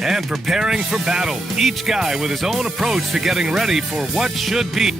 And preparing for battle. Each guy with his own approach to getting ready for what should be.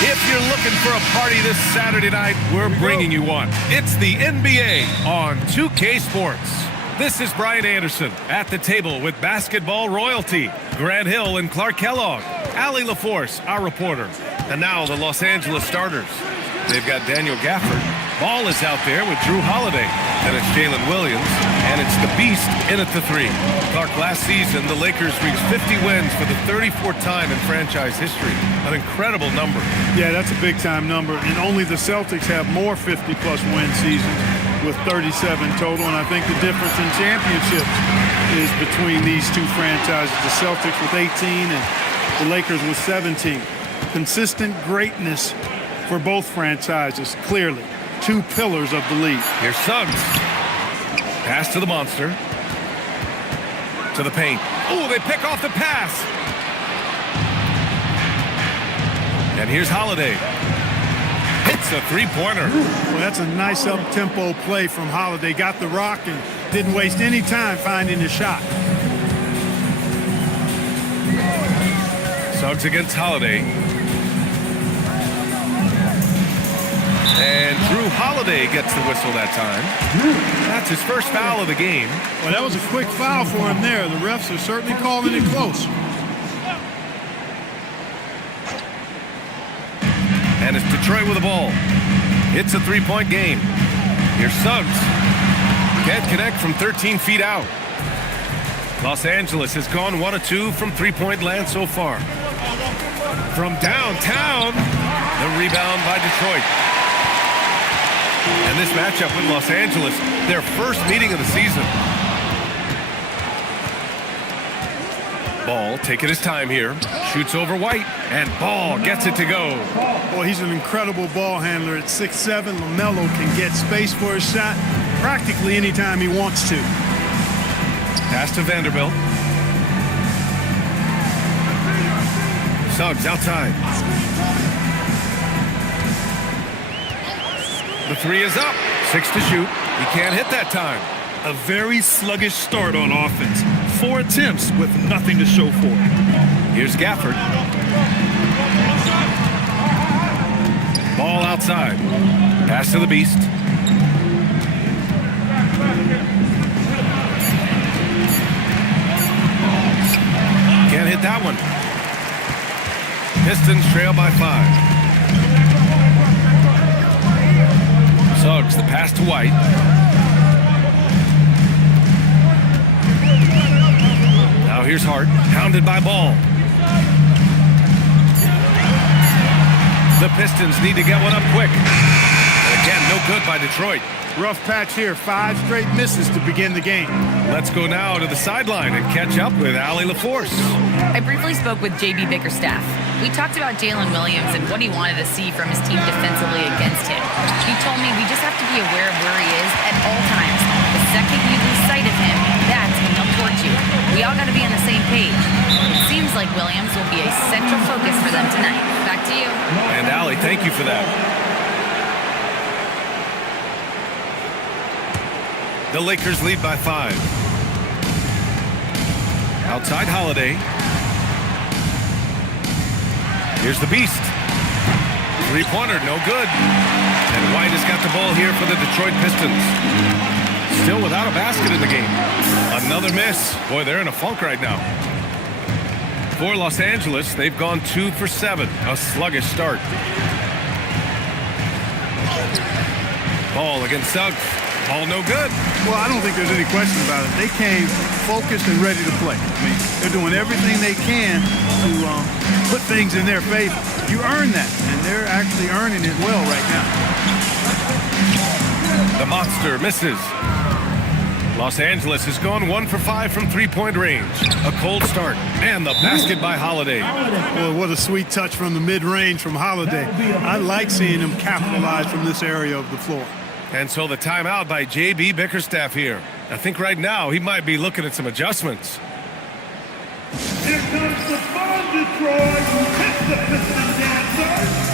If you're looking for a party this Saturday night, we're bringing you one. It's the NBA on 2K Sports. This is Brian Anderson at the table with basketball royalty. Grant Hill and Clark Kellogg. Allie LaForce, our reporter. And now the Los Angeles starters. They've got Daniel Gafford. Ball is out there with Drew Holiday. And it's Jalen Williams. And it's the Beast in at the three. Clark, last season, the Lakers reached 50 wins for the 34th time in franchise history. An incredible number. Yeah, that's a big-time number. And only the Celtics have more 50-plus win seasons with 37 total. And I think the difference in championships is between these two franchises. The Celtics with 18 and the Lakers with 17. Consistent greatness for both franchises, clearly. Two pillars of the league. Here's Suggs. Pass to the monster. To the paint. Oh, they pick off the pass. And here's Holiday. Hits a three-pointer. Well, that's a nice up-tempo play from Holiday. Got the rock and didn't waste any time finding the shot. Suggs against Holiday. And Drew Holiday gets the whistle that time. That's his first foul of the game. Well, that was a quick foul for him there. The refs are certainly calling it close. And it's Detroit with the ball. It's a three-point game. Here's Suggs. Can't connect from 13 feet out. Los Angeles has gone 1 of 2 from three-point land so far. From downtown, the rebound by Detroit. And this matchup with Los Angeles, their first meeting of the season. Ball taking his time here. Shoots over White. And Ball gets it to go. Boy, he's an incredible ball handler. At 6'7", LaMelo can get space for his shot practically anytime he wants to. Pass to Vanderbilt. Suggs outside. The three is up. 6 to shoot. He can't hit that time. A very sluggish start on offense. 4 attempts with nothing to show for it. Here's Gafford. Ball outside. Pass to the Beast. Can't hit that one. Pistons trail by 5. Suggs, the pass to White. Now here's Hart, hounded by Ball. The Pistons need to get one up quick. And again, no good by Detroit. Rough patch here. 5 straight misses to begin the game. Let's go now to the sideline and catch up with Allie LaForce. I briefly spoke with J.B. Bickerstaff. We talked about Jalen Williams and what he wanted to see from his team defensively against him. He told me we just have to be aware of where he is at all times. The second you lose sight of him, that's when he'll torch you. We all got to be on the same page. It seems like Williams will be a central focus for them tonight. Back to you. And Allie, thank you for that. The Lakers lead by 5. Outside Holiday. Here's the Beast. Three-pointer, no good. And White has got the ball here for the Detroit Pistons. Still without a basket in the game. Another miss. Boy, they're in a funk right now. For Los Angeles, they've gone 2 for 7. A sluggish start. Ball against Suggs. Ball no good. Well, I don't think there's any question about it. They came focused and ready to play. I mean, they're doing everything they can to put things in their favor. You earn that, and they're actually earning it well right now. The monster misses. Los Angeles has gone 1 for 5 from three-point range. A cold start, and the basket by Holiday. Boy, what a sweet touch from the mid-range from Holiday. I like seeing him capitalize from this area of the floor. And so the timeout by J.B. Bickerstaff here. I think right now he might be looking at some adjustments. Here comes the fun, Detroit. It's the Pistons dancer.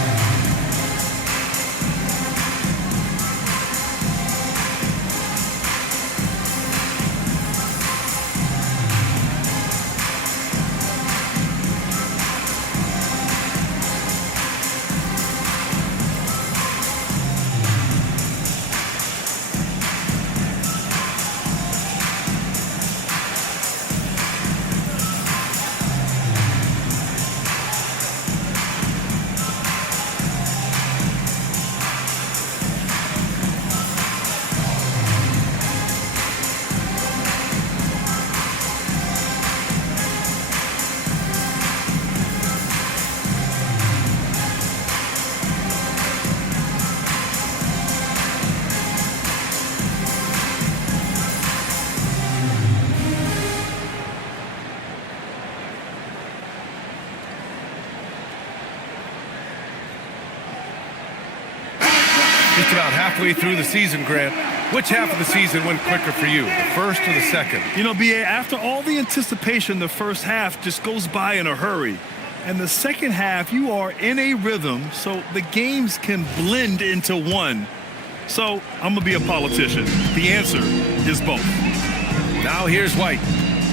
Just about halfway through the season, Grant. Which half of the season went quicker for you, the first or the second? You know, B.A., after all the anticipation, the first half just goes by in a hurry. And the second half, you are in a rhythm, so the games can blend into one. So I'm going to be a politician. The answer is both. Now here's White.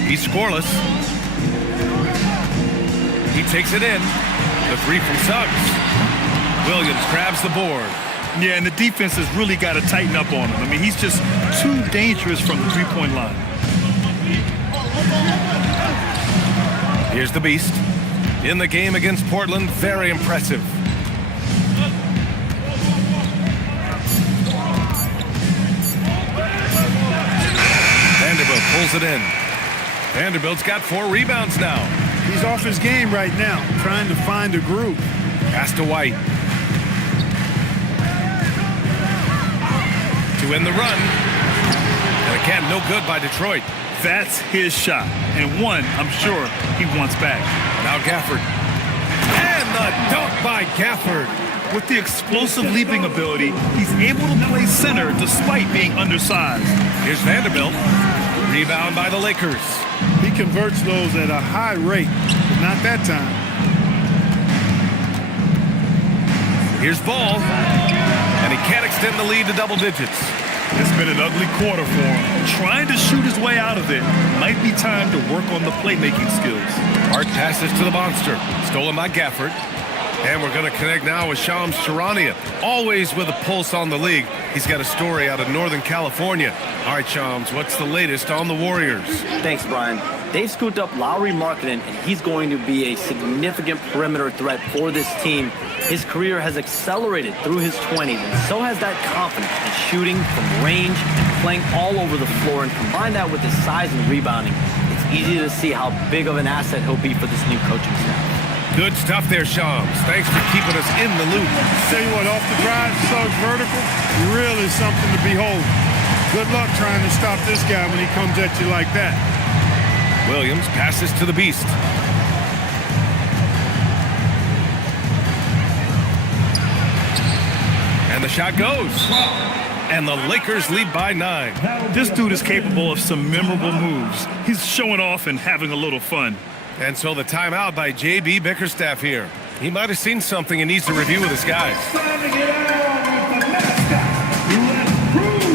He's scoreless. He takes it in. The three from Suggs. Williams grabs the board. Yeah, and the defense has really got to tighten up on him. I mean, he's just too dangerous from the three-point line. Here's the Beast. In the game against Portland, very impressive. Vanderbilt pulls it in. Vanderbilt's got 4 rebounds now. He's off his game right now, trying to find a groove. Pass to White. To end the run. And again, no good by Detroit. That's his shot, and one I'm sure he wants back. Now Gafford. And the dunk by Gafford. With the explosive leaping ability, he's able to play center despite being undersized. Here's Vanderbilt. Rebound by the Lakers. He converts those at a high rate, but not that time. Here's Ball. And he can't extend the lead to double digits. It's been an ugly quarter for him. Trying to shoot his way out of it. Might be time to work on the playmaking skills. Hart passes to the monster. Stolen by Gafford. And we're going to connect now with Shams Charania. Always with a pulse on the league. He's got a story out of Northern California. All right, Shams, what's the latest on the Warriors? Thanks, Brian. They've scooped up Lowry Markkinen, and he's going to be a significant perimeter threat for this team. His career has accelerated through his 20s, and so has that confidence in shooting from range and playing all over the floor. And combine that with his size and rebounding, it's easy to see how big of an asset he'll be for this new coaching staff. Good stuff there, Shams. Thanks for keeping us in the loop. Tell you what, off the drive, Suggs vertical, really something to behold. Good luck trying to stop this guy when he comes at you like that. Williams passes to the Beast. And the shot goes. And the Lakers lead by 9. This dude is capable of some memorable moves. He's showing off and having a little fun. And so the timeout by J.B. Bickerstaff here. He might have seen something and needs to review with his guys. Starting it out with the mascot. Let's prove.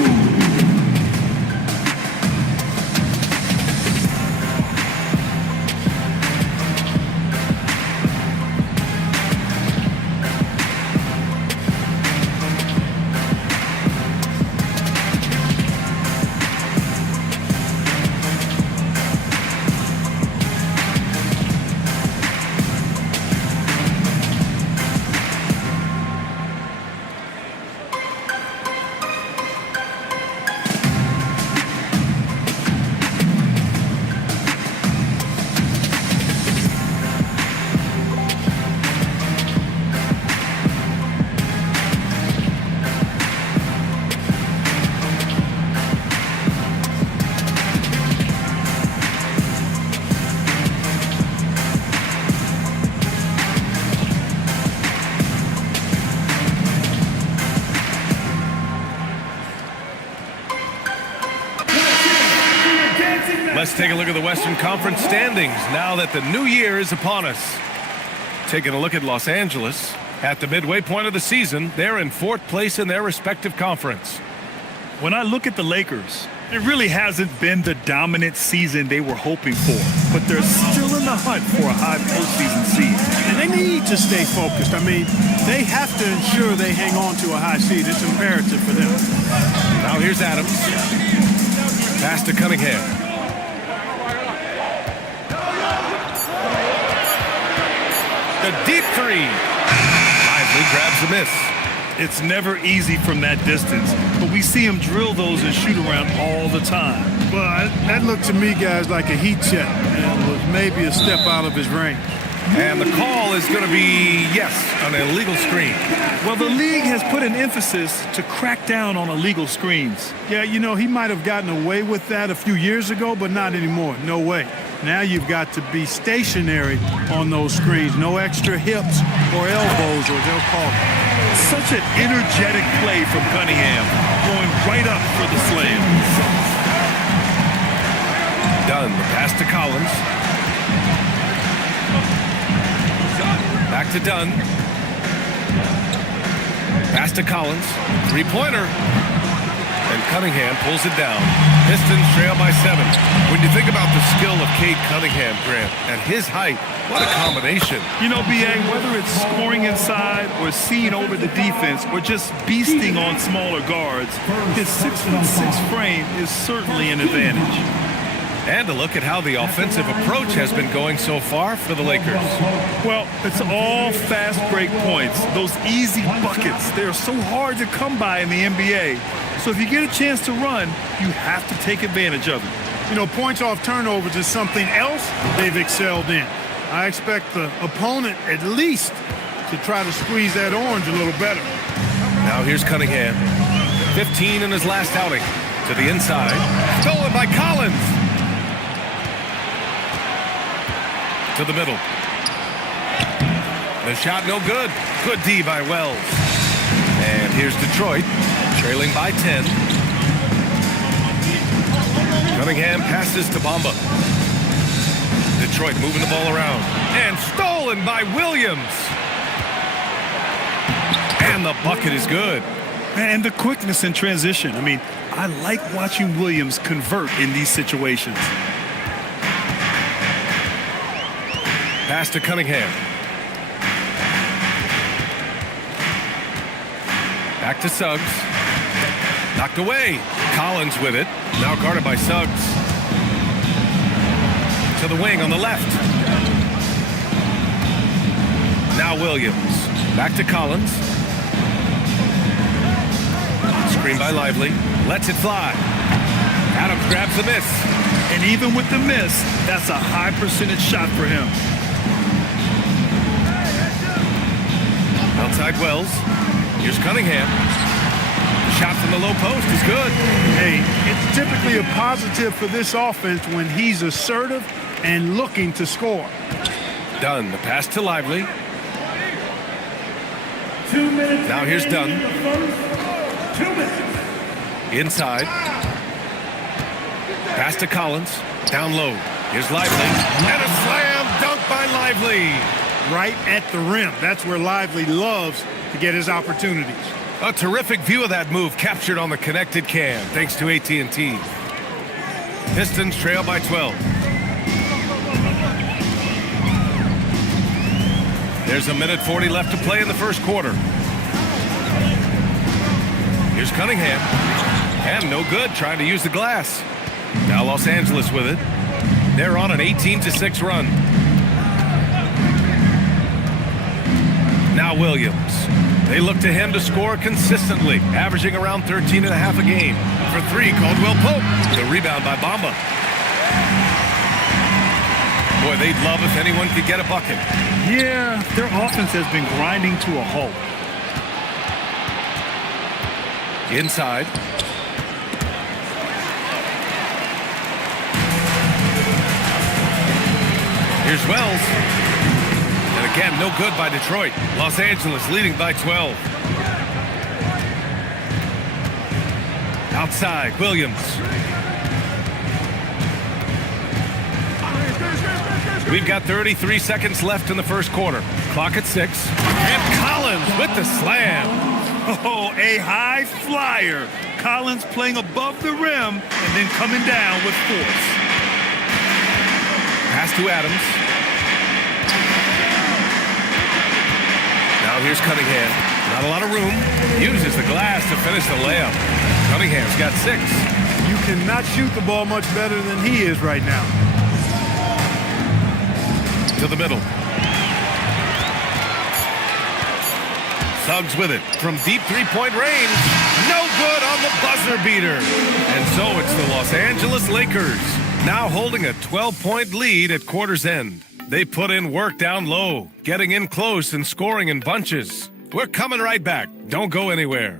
Let's take a look at the Western Conference standings now that the new year is upon us. Taking a look at Los Angeles. At the midway point of the season, they're in 4th place in their respective conference. When I look at the Lakers, it really hasn't been the dominant season they were hoping for, but they're still in the hunt for a high postseason seed. And they need to stay focused. I mean, they have to ensure they hang on to a high seed. It's imperative for them. Now here's Adams. Pass to Cunningham. The deep three. Lively grabs the miss. It's never easy from that distance, but we see him drill those and shoot around all the time. Well, that looked to me, guys, like a heat check and was maybe a step out of his range. And the call is going to be, yes, an illegal screen. Well, the league has put an emphasis to crack down on illegal screens. Yeah, you know, he might have gotten away with that a few years ago, but not anymore. No way. Now you've got to be stationary on those screens. No extra hips or elbows, or they'll call it. Such an energetic play from Cunningham, going right up for the slam. Dunn, the pass to Collins. Back to Dunn. Pass to Collins. Three-pointer. And Cunningham pulls it down. Pistons trail by 7. When you think about the skill of Cade Cunningham, Grant, at his height, what a combination. You know, B.A., whether it's scoring inside or seeing over the defense or just beasting on smaller guards, his 6'6" frame is certainly an advantage. And a look at how the offensive approach has been going so far for the Lakers. Well, it's all fast break points. Those easy buckets, they're so hard to come by in the NBA. So if you get a chance to run, you have to take advantage of it. You know, points off turnovers is something else they've excelled in. I expect the opponent at least to try to squeeze that orange a little better. Now here's Cunningham. 15 in his last outing. To the inside. Stolen by Collins. To the middle. The shot no good. Good D by Wells. And here's Detroit, trailing by 10. Cunningham passes to Bamba. Detroit moving the ball around. And stolen by Williams. And the bucket is good. And the quickness in transition. I mean, I like watching Williams convert in these situations. Pass to Cunningham. Back to Suggs. Knocked away. Collins with it. Now guarded by Suggs. To the wing on the left. Now Williams. Back to Collins. Screen by Lively. Lets it fly. Adams grabs the miss. And even with the miss, that's a high percentage shot for him. Outside Wells. Here's Cunningham. The shot from the low post is good. Hey, it's typically a positive for this offense when he's assertive and looking to score. Dunn, the pass to Lively. 2 minutes. Now here's Dunn. 2 minutes. Inside. Pass to Collins. Down low. Here's Lively. And a slam dunk by Lively. Right at the rim. That's where Lively loves to get his opportunities. A terrific view of that move captured on the connected cam, thanks to AT&T. Pistons trail by 12. There's 1:40 left to play in the first quarter. Here's Cunningham. And no good, trying to use the glass. Now Los Angeles with it. They're on an 18-6 run. Now Williams. They look to him to score consistently, averaging around 13.5 a game. For 3, Caldwell Pope. The rebound by Bamba. Boy, they'd love if anyone could get a bucket. Yeah, their offense has been grinding to a halt. Inside. Here's Wells. And again, no good by Detroit. Los Angeles leading by 12. Outside, Williams. We've got 33 seconds left in the first quarter. Clock at 6. And Collins with the slam. Oh, a high flyer. Collins playing above the rim and then coming down with force. Pass to Adams. Now here's Cunningham. Not a lot of room. Uses the glass to finish the layup. Cunningham's got 6. You cannot shoot the ball much better than he is right now. To the middle. Suggs with it from deep three-point range. No good on the buzzer beater. And so it's the Los Angeles Lakers, now holding a 12-point lead at quarter's end. They put in work down low, getting in close and scoring in bunches. We're coming right back. Don't go anywhere.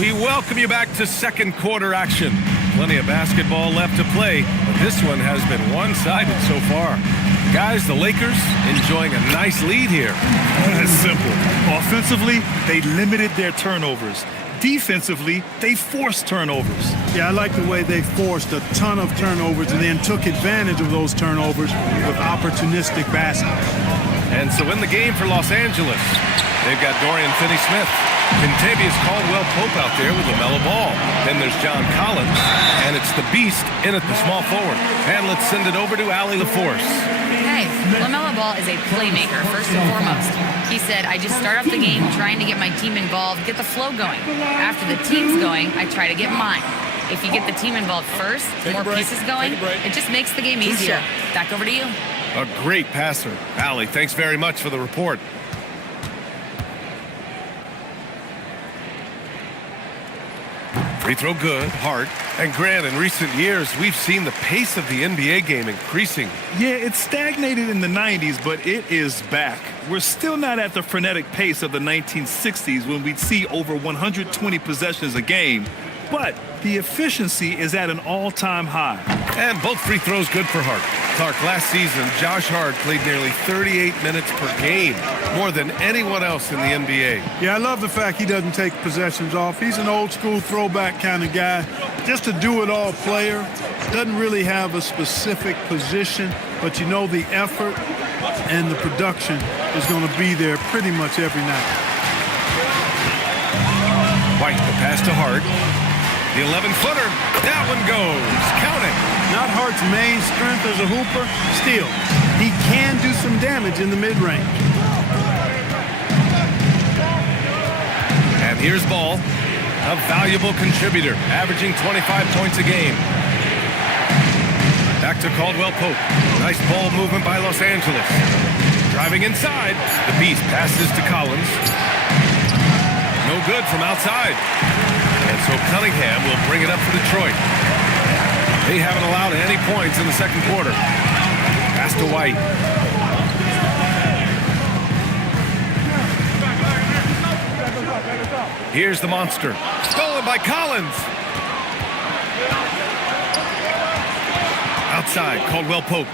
We welcome you back to second quarter action. Plenty of basketball left to play, but this one has been one-sided so far. Guys, the Lakers enjoying a nice lead here. That's simple. Offensively, they limited their turnovers. Defensively, they forced turnovers. Yeah, I like the way they forced a ton of turnovers and then took advantage of those turnovers with opportunistic basketball. And so in the game for Los Angeles, they've got Dorian Finney-Smith. Contavious Caldwell-Pope out there with LaMelo Ball. Then there's John Collins, and it's the Beast in at the small forward. And let's send it over to Allie LaForce. Hey, LaMelo Ball is a playmaker, first and foremost. He said, I just start off the game trying to get my team involved, get the flow going. After the team's going, I try to get mine. If you get the team involved first, more pieces going, it just makes the game easier. Back over to you. A great passer. Allie, thanks very much for the report. Free throw good, Hart. And Grant, in recent years, we've seen the pace of the NBA game increasing. Yeah, it stagnated in the 90s, but it is back. We're still not at the frenetic pace of the 1960s when we'd see over 120 possessions a game, but the efficiency is at an all-time high. And both free throws good for Hart. Clark, last season, Josh Hart played nearly 38 minutes per game, more than anyone else in the NBA. Yeah, I love the fact he doesn't take possessions off. He's an old-school throwback kind of guy. Just a do-it-all player. Doesn't really have a specific position, but you know the effort and the production is going to be there pretty much every night. White, the pass to Hart. The 11-footer. That one goes. Count it. Not Hart's main strength as a hooper. Still, he can do some damage in the mid-range. And here's Ball, a valuable contributor, averaging 25 points a game. Back to Caldwell-Pope. Nice ball movement by Los Angeles. Driving inside. The Beast passes to Collins. No good from outside. And so Cunningham will bring it up for Detroit. They haven't allowed any points in the second quarter. Pass to White. Here's the monster. Stolen by Collins. Outside, Caldwell-Pope.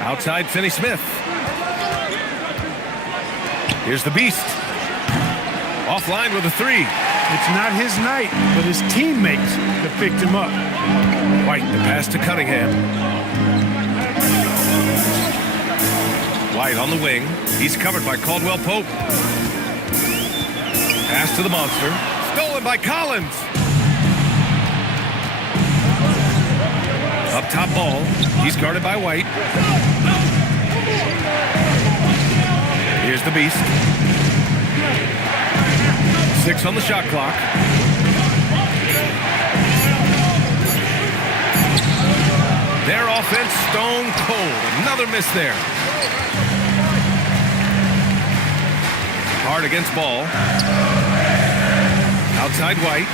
Outside, Finney-Smith. Here's the Beast. Offline with a 3. It's not his night, but his teammates have picked him up. White, the pass to Cunningham. White on the wing. He's covered by Caldwell-Pope. Pass to the monster. Stolen by Collins. Up top Ball. He's guarded by White. Here's the Beast. 6 on the shot clock. Their offense stone cold. Another miss there. Hard against Ball. Outside White.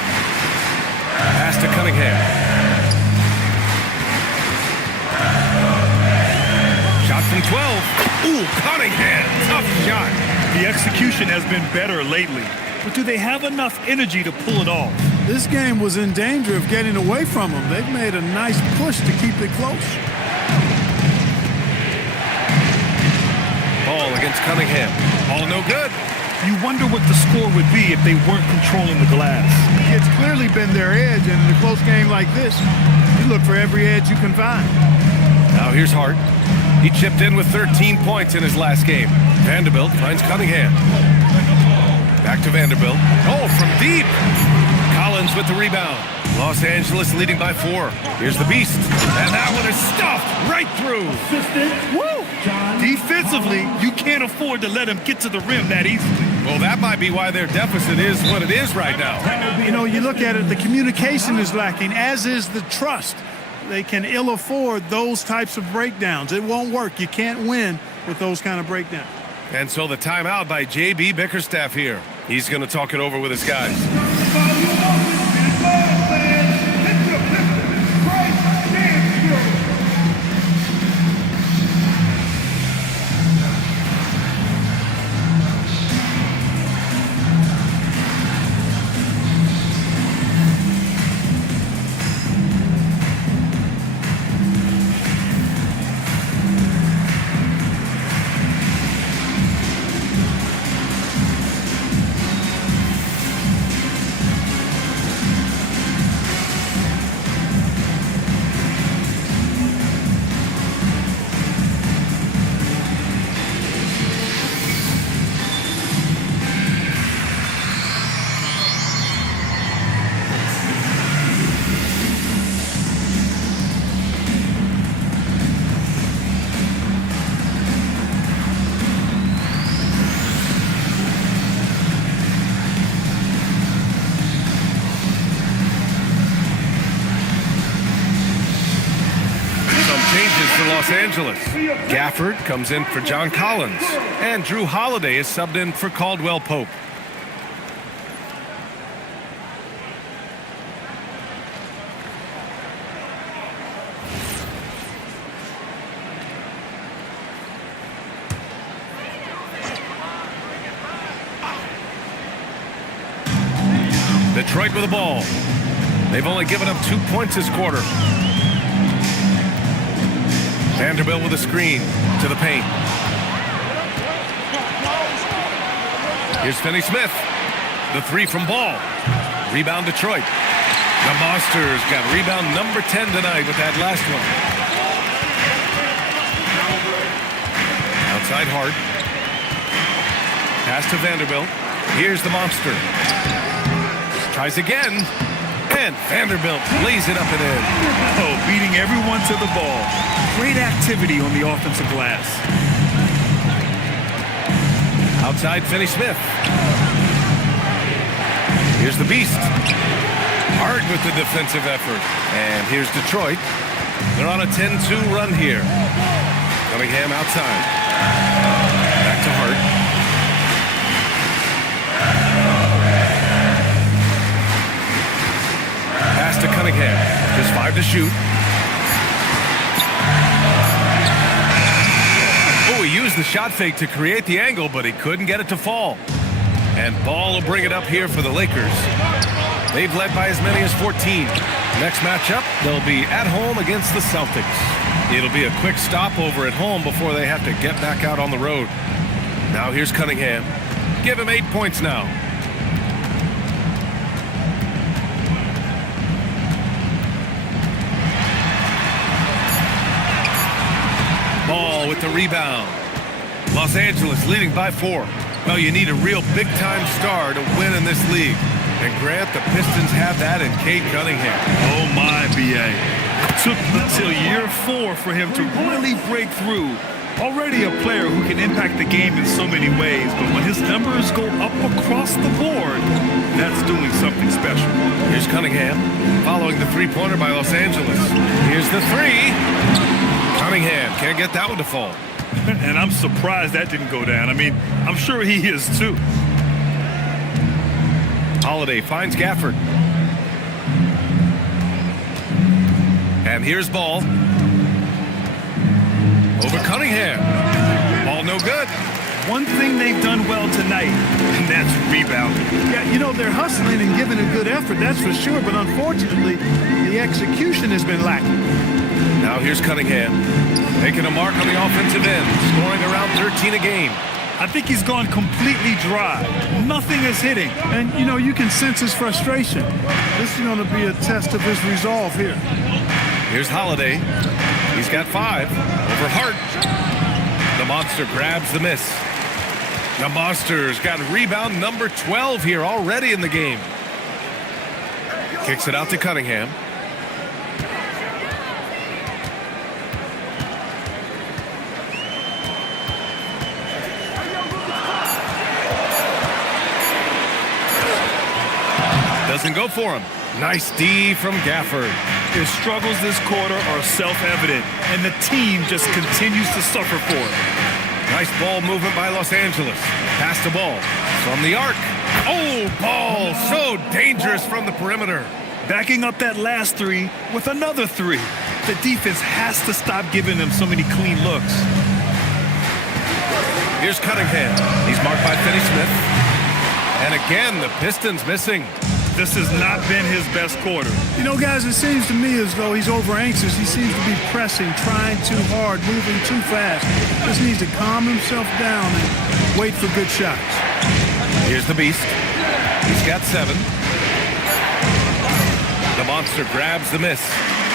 Pass to Cunningham. Shot from 12. Ooh, Cunningham. Tough shot. The execution has been better lately, but do they have enough energy to pull it off? This game was in danger of getting away from them. They've made a nice push to keep it close. Ball against Cunningham. Ball no good. You wonder what the score would be if they weren't controlling the glass. It's clearly been their edge, and in a close game like this, you look for every edge you can find. Now here's Hart. He chipped in with 13 points in his last game. Vanderbilt finds Cunningham. Back to Vanderbilt. Oh, from deep. Collins with the rebound. Los Angeles leading by 4. Here's the Beast. And that one is stuffed right through. Woo! Defensively, you can't afford to let him get to the rim that easily. Well, that might be why their deficit is what it is right now. You know, you look at it, the communication is lacking, as is the trust. They can ill afford those types of breakdowns. It won't work. You can't win with those kind of breakdowns. And so the timeout by J.B. Bickerstaff here. He's going to talk it over with his guys. For Los Angeles. Gafford comes in for John Collins. And Drew Holiday is subbed in for Caldwell Pope. Detroit with the ball. They've only given up 2 points this quarter. Vanderbilt with a screen to the paint. Here's Finney-Smith. The 3 from Ball. Rebound Detroit. The Monsters got rebound number 10 tonight with that last one. Outside Hart. Pass to Vanderbilt. Here's the Monster. Tries again. And Vanderbilt lays it up and in. Oh, beating everyone to the ball. Great activity on the offensive glass. Outside Finney-Smith. Here's the Beast. Hard with the defensive effort. And here's Detroit. They're on a 10-2 run here. Cunningham outside. Back to Hart. Pass to Cunningham. Just 5 to shoot. Oh, he used the shot fake to create the angle, but he couldn't get it to fall. And Ball will bring it up here for the Lakers. They've led by as many as 14. Next matchup, they'll be at home against the Celtics. It'll be a quick stopover at home before they have to get back out on the road. Now here's Cunningham. Give him 8 points now. Ball with the rebound. Los Angeles leading by 4. Well, you need a real big-time star to win in this league. And Grant, the Pistons have that in Cade Cunningham. Oh, my, B.A. It took until year 4 for him to really break through. Already a player who can impact the game in so many ways, but when his numbers go up across the board, that's doing something special. Here's Cunningham following the three-pointer by Los Angeles. Here's the 3. Cunningham can't get that one to fall. And I'm surprised that didn't go down. I mean, I'm sure he is too. Holiday finds Gafford. And here's Ball. Over Cunningham. Ball no good. one thing they've done well tonight, and that's rebounding. Yeah, you know, they're hustling and giving a good effort, that's for sure, but unfortunately, the execution has been lacking. Now here's Cunningham, making a mark on the offensive end, scoring around 13 a game. I think he's gone completely dry. Nothing is hitting. And, you know, you can sense his frustration. This is going to be a test of his resolve here. Here's Holiday. He's got 5 over Hart. The Monster grabs the miss. The Monster's got rebound number 12 here already in the game. Kicks it out to Cunningham. Doesn't go for him. Nice D from Gafford. His struggles this quarter are self-evident, and the team just continues to suffer for it. Nice ball movement by Los Angeles. Pass the ball from the arc. Oh, ball so dangerous from the perimeter. Backing up that last 3 with another 3. The defense has to stop giving them so many clean looks. Here's Cunningham. He's marked by Finney-Smith. And again, the Pistons missing. This has not been his best quarter. You know, guys, it seems to me as though he's over-anxious. He seems to be pressing, trying too hard, moving too fast. Just needs to calm himself down and wait for good shots. Here's the Beast. He's got 7. The Monster grabs the miss.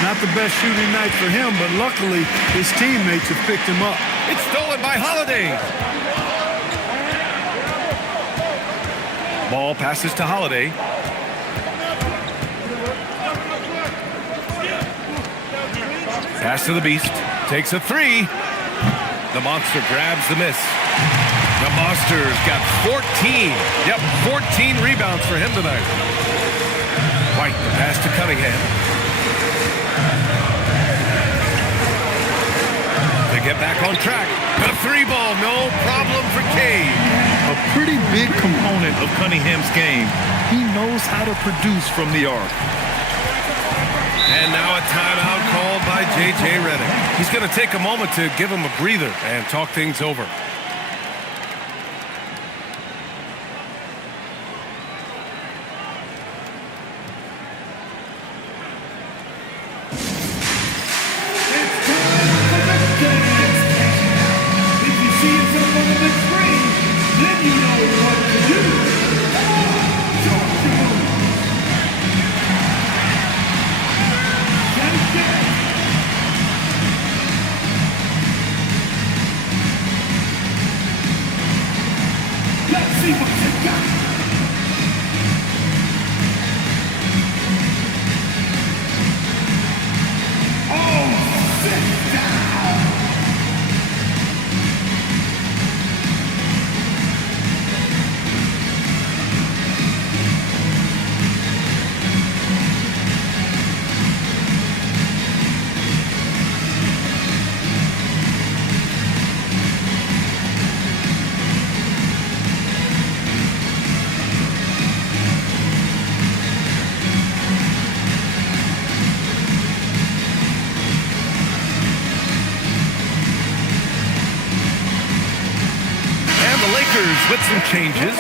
Not the best shooting night for him, but luckily his teammates have picked him up. It's stolen by Holiday. Ball passes to Holiday. Pass to the Beast. Takes a 3. The Monster grabs the miss. The Monster's got 14. Yep, 14 rebounds for him tonight. White, the pass to Cunningham. They get back on track. The 3 ball, no problem for Cade. A pretty big component of Cunningham's game. He knows how to produce from the arc. And now a timeout called by J.J. Redick. He's going to take a moment to give him a breather and talk things over. If you see yourself on the big screen, then you know what to do. Talk to him. Let's see what you got. Oh, sit down. With some changes,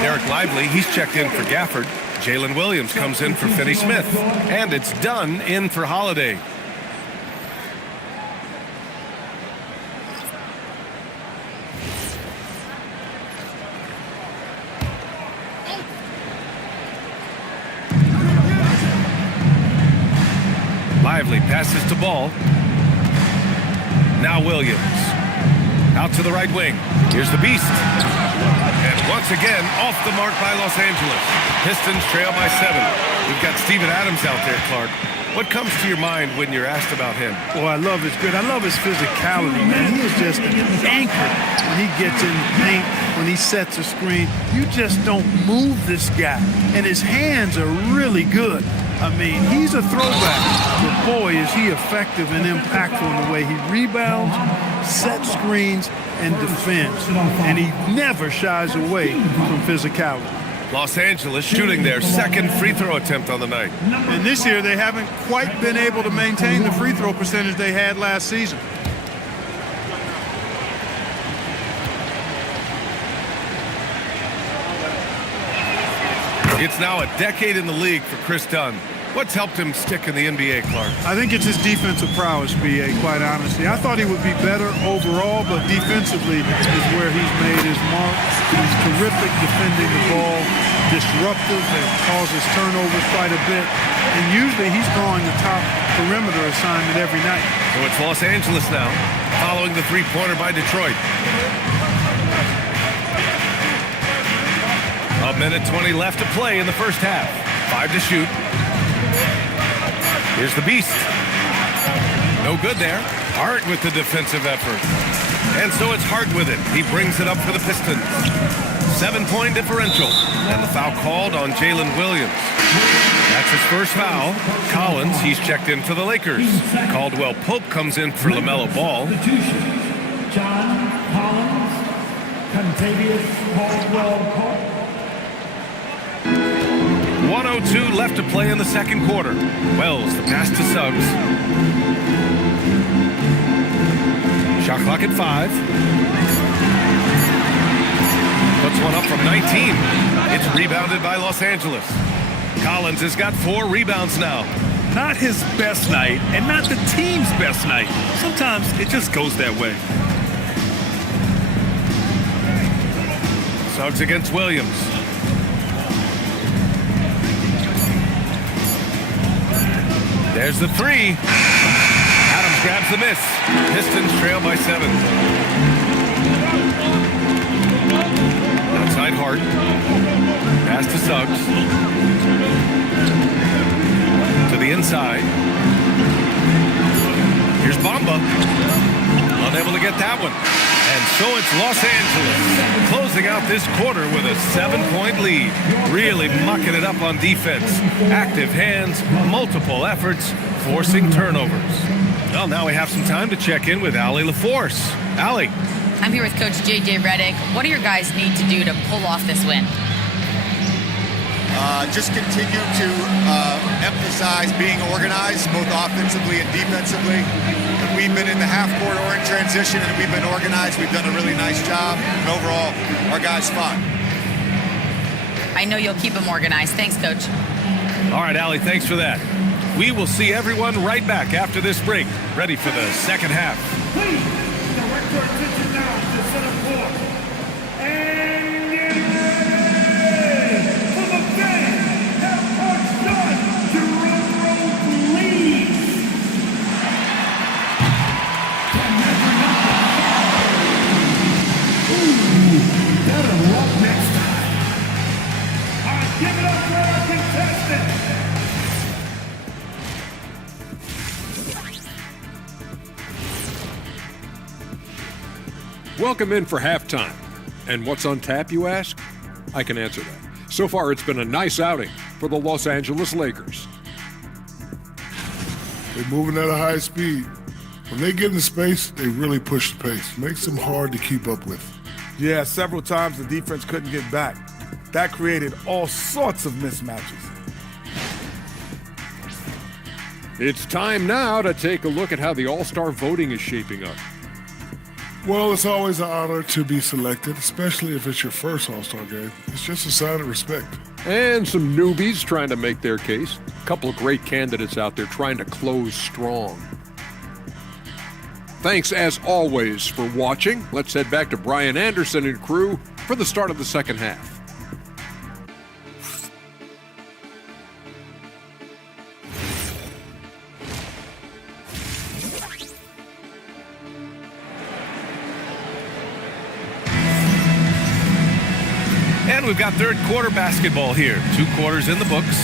Derek Lively, he's checked in for Gafford. Jalen Williams comes in for Finney-Smith. And it's Dunn in for Holiday. Lively passes to Ball. Now Williams. Out to the right wing. Here's the Beast. And once again, off the mark by Los Angeles. Pistons trail by 7. We've got Steven Adams out there, Clark. What comes to your mind when you're asked about him? Oh, I love his grit. I love his physicality, man. He is just an anchor when he gets in the paint, when he sets a screen. You just don't move this guy. And his hands are really good. I mean, he's a throwback, but boy, is he effective and impactful in the way he rebounds, sets screens, and defends. And he never shies away from physicality. Los Angeles shooting their second free throw attempt on the night. And this year, they haven't quite been able to maintain the free throw percentage they had last season. It's now a decade in the league for Chris Dunn. What's helped him stick in the NBA, Clark? I think it's his defensive prowess, B.A., quite honestly. I thought he would be better overall, but defensively is where he's made his mark. He's terrific defending the ball, disruptive, and causes turnovers quite a bit. And usually he's drawing the top perimeter assignment every night. So it's Los Angeles now, following the three-pointer by Detroit. A minute 20 left to play in the first half. 5 to shoot. Here's the Beast. No good there. Hart with the defensive effort. And so it's Hart with it. He brings it up for the Pistons. 7-point differential. And the foul called on Jalen Williams. That's his first foul. Collins, he's checked in for the Lakers. Caldwell Pope comes in for LaMelo Ball. John Collins, Contavious Caldwell Pope. 1:02 left to play in the second quarter. Wells, the pass to Suggs. Shot clock at 5. Puts one up from 19. It's rebounded by Los Angeles. Collins has got 4 rebounds now. Not his best night, and not the team's best night. Sometimes it just goes that way. Suggs against Williams. There's the 3. Adams grabs the miss. Pistons trail by 7. Outside Hart. Pass to Suggs. To the inside. Here's Bamba. Unable to get that one. And so it's Los Angeles closing out this quarter with a 7-point lead. Really mucking it up on defense. Active hands, multiple efforts, forcing turnovers. Well, now we have some time to check in with Allie LaForce. Allie. I'm here with Coach J.J. Redick. What do your guys need to do to pull off this win? Just continue to emphasize being organized, both offensively and defensively. We've been in the half-court or in transition, and we've been organized. We've done a really nice job. And overall, our guys fought. I know you'll keep them organized. Thanks, Coach. All right, Allie, thanks for that. We will see everyone right back after this break, ready for the second half. Please direct your attention now to center court. And get ready for the game. Have coach done. Jerome Rose leads. That'll rock next time. All right, give it up for our contestant. Welcome in for halftime. And what's on tap, you ask? I can answer that. So far, it's been a nice outing for the Los Angeles Lakers. They're moving at a high speed. When they get in space, they really push the pace. Makes them hard to keep up with. Yeah, several times the defense couldn't get back. That created all sorts of mismatches. It's time now to take a look at how the All-Star voting is shaping up. Well, it's always an honor to be selected, especially if it's your first All-Star game. It's just a sign of respect. And some newbies trying to make their case. A couple of great candidates out there trying to close strong. Thanks, as always, for watching. Let's head back to Brian Anderson and crew for the start of the second half. And we've got third quarter basketball here. 2 quarters in the books.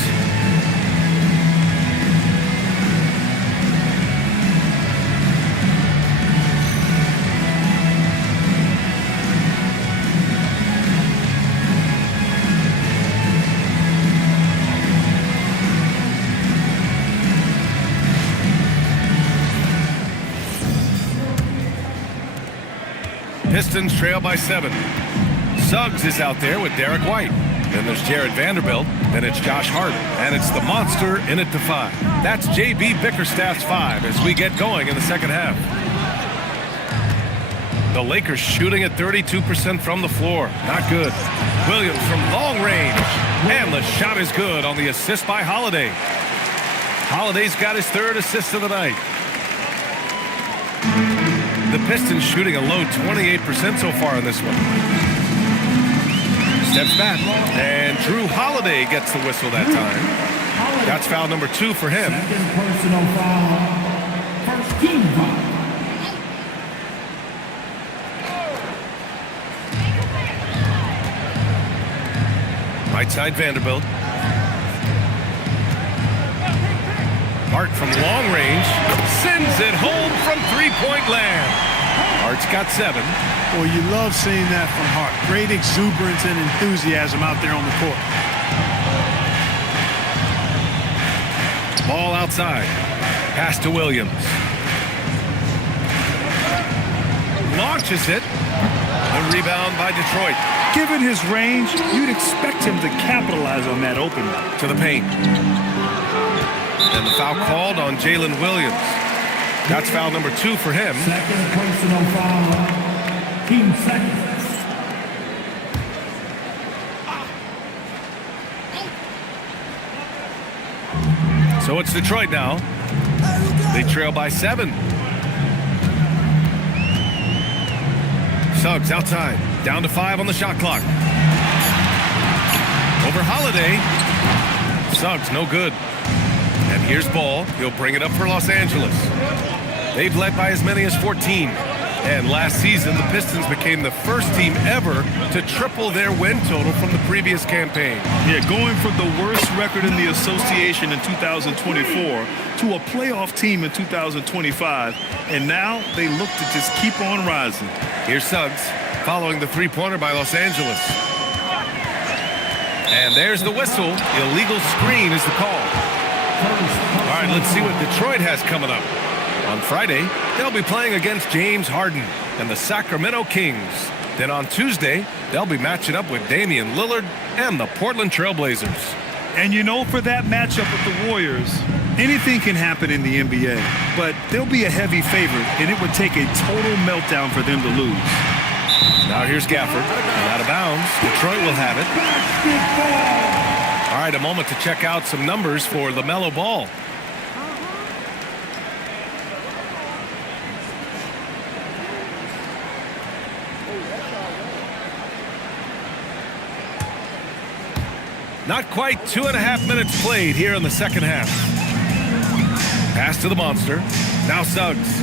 Pistons trail by 7. Suggs is out there with Derek White. Then there's Jared Vanderbilt. Then it's Josh Hart. And it's the monster in it to 5. That's J.B. Bickerstaff's 5 as we get going in the second half. The Lakers shooting at 32% from the floor. Not good. Williams from long range. And the shot is good on the assist by Holiday. Holiday's got his third assist of the night. The Pistons shooting a low 28% so far in this one. Steps back, and Drew Holiday gets the whistle that time. That's foul number 2 for him. Second personal foul. First team foul. Right side Vanderbilt. Hart from long range sends it home from three-point land. Hart's got 7. Well, you love seeing that from Hart. Great exuberance and enthusiasm out there on the court. Ball outside. Pass to Williams. Launches it. The rebound by Detroit. Given his range, you'd expect him to capitalize on that opening. To the paint. And the foul called on Jalen Williams. That's foul number 2 for him. Second personal foul. Team second. So it's Detroit now. They trail by 7. Suggs outside. Down to 5 on the shot clock. Over Holiday. Suggs no good. And here's Ball. He'll bring it up for Los Angeles. They've led by as many as 14. And last season, the Pistons became the first team ever to triple their win total from the previous campaign. Yeah, going from the worst record in the association in 2024 to a playoff team in 2025. And now they look to just keep on rising. Here's Suggs following the three-pointer by Los Angeles. And there's the whistle. Illegal screen is the call. All right, let's see what Detroit has coming up. On Friday, they'll be playing against James Harden and the Sacramento Kings. Then on Tuesday, they'll be matching up with Damian Lillard and the Portland Trailblazers. And you know, for that matchup with the Warriors, anything can happen in the NBA. But they'll be a heavy favorite, and it would take a total meltdown for them to lose. Now here's Gafford. And out of bounds. Detroit will have it. All right, a moment to check out some numbers for LaMelo Ball. Not quite 2.5 minutes played here in the second half. Pass to the monster. Now Suggs.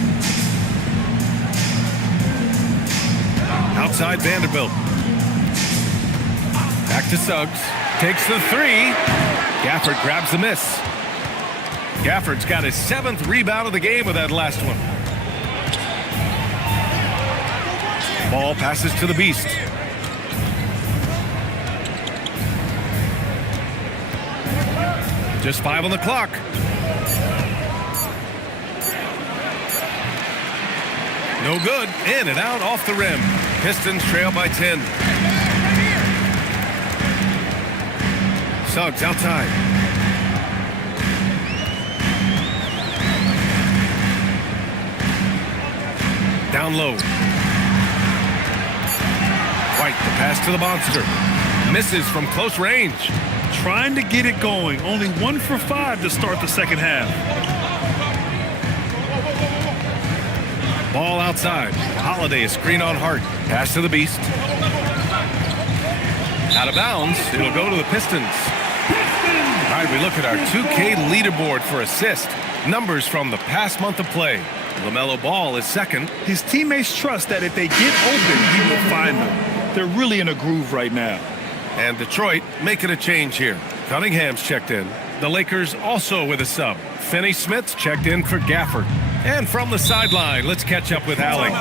Outside Vanderbilt. Back to Suggs. Takes the 3. Gafford grabs the miss. Gafford's got his 7th rebound of the game with that last one. Ball passes to the Beast. Just 5 on the clock. No good. In and out off the rim. Pistons trail by 10. Suggs outside. Down low. White, the pass to the monster. Misses from close range. Trying to get it going. Only 1 for 5 to start the second half. Ball outside. Holiday, a screen on Hart. Pass to the Beast. Out of bounds. It'll go to the Pistons. All right, we look at our 2K leaderboard for assist. Numbers from the past month of play. LaMelo Ball is second. His teammates trust that if they get open, he will find them. They're really in a groove right now. And Detroit making a change here. Cunningham's checked in. The Lakers also with a sub. Finney-Smith's checked in for Gafford. And from the sideline, let's catch up with Allie.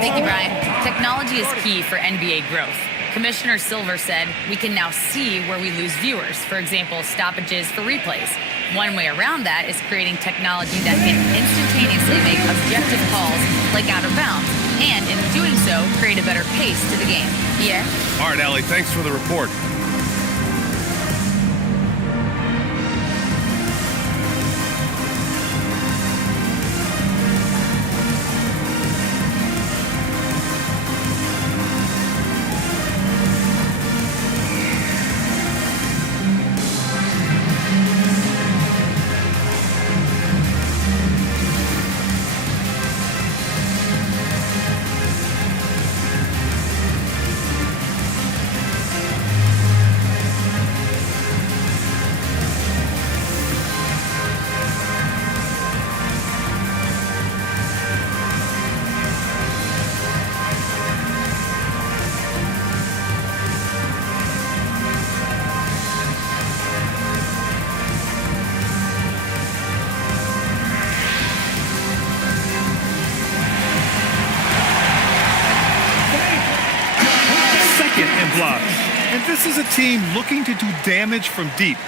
Thank you, Brian. Technology is key for NBA growth. Commissioner Silver said we can now see where we lose viewers. For example, stoppages for replays. One way around that is creating technology that can instantaneously make objective calls like out of bounds, and in doing so, create a better pace to the game. Yeah? All right, Allie, thanks for the report. and blocks. And this is a team looking to do damage from deep.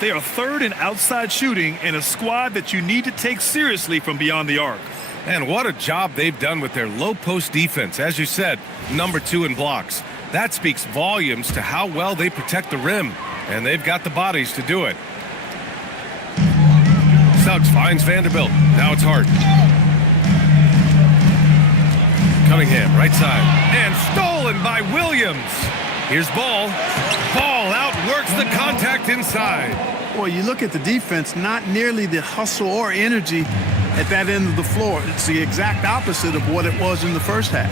They are third in outside shooting and a squad that you need to take seriously from beyond the arc. And what a job they've done with their low post defense. As you said, number 2 in blocks. That speaks volumes to how well they protect the rim. And they've got the bodies to do it. Suggs finds Vanderbilt. Now it's Hart. Cunningham, right side. And stolen by Williams. Here's Ball. Ball outworks the contact inside. Boy, you look at the defense, not nearly the hustle or energy at that end of the floor. It's the exact opposite of what it was in the first half.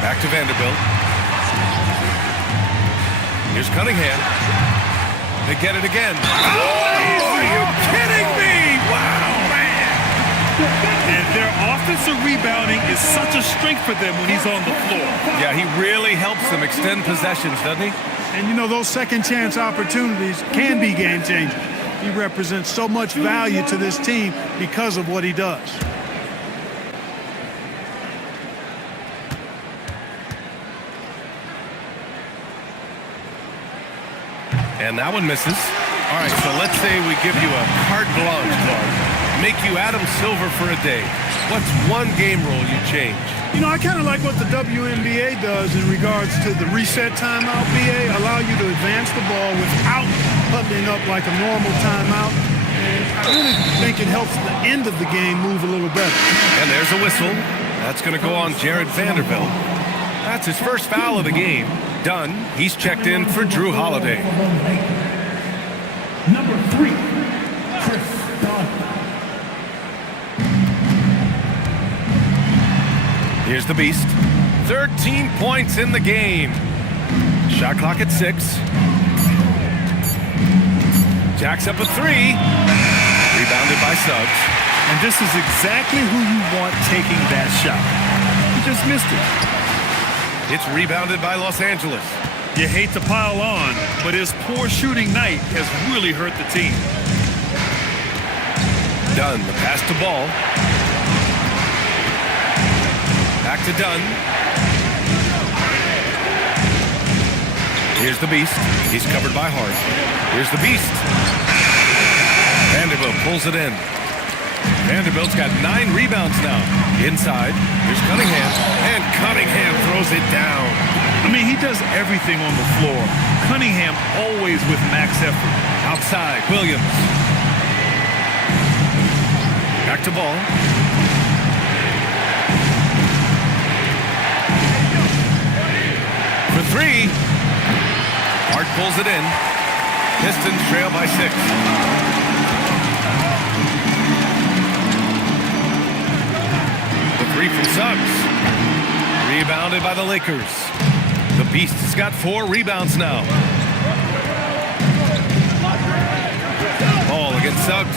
Back to Vanderbilt. Here's Cunningham. They get it again. Oh, are you kidding me? Wow, man. And their offensive rebounding is such a strength for them when he's on the floor. Yeah, he really helps them extend possessions, doesn't he? And you know, those second chance opportunities can be game changing. He represents so much value to this team because of what he does. And that one misses. All right, so let's say we give you a carte blanche, Clark. Make you Adam Silver for a day. What's one game rule you change? You know, I kind of like what the WNBA does in regards to the reset timeout, BA. Allow you to advance the ball without huddling up like a normal timeout. And I really think it helps the end of the game move a little better. And there's a whistle. That's going to go on Jared Vanderbilt. That's his first foul of the game. Done. He's checked in for Drew Holiday. Number 3, Chris Dunn. Here's the Beast. 13 points in the game. Shot clock at 6. Jacks up a 3. Rebounded by Suggs. And this is exactly who you want taking that shot. He just missed it. It's rebounded by Los Angeles. You hate to pile on, but his poor shooting night has really hurt the team. Dunn, the pass to Ball. Back to Dunn. Here's the Beast. He's covered by Hart. Here's the Beast. Vanderbilt pulls it in. Vanderbilt's got 9 rebounds now. Inside, here's Cunningham. And Cunningham throws it down. I mean, he does everything on the floor. Cunningham always with max effort. Outside, Williams. Back to Ball. For 3. Hart pulls it in. Pistons trail by 6. The 3 from Suggs. Rebounded by the Lakers. The Beast has got 4 rebounds now. Ball against Suggs.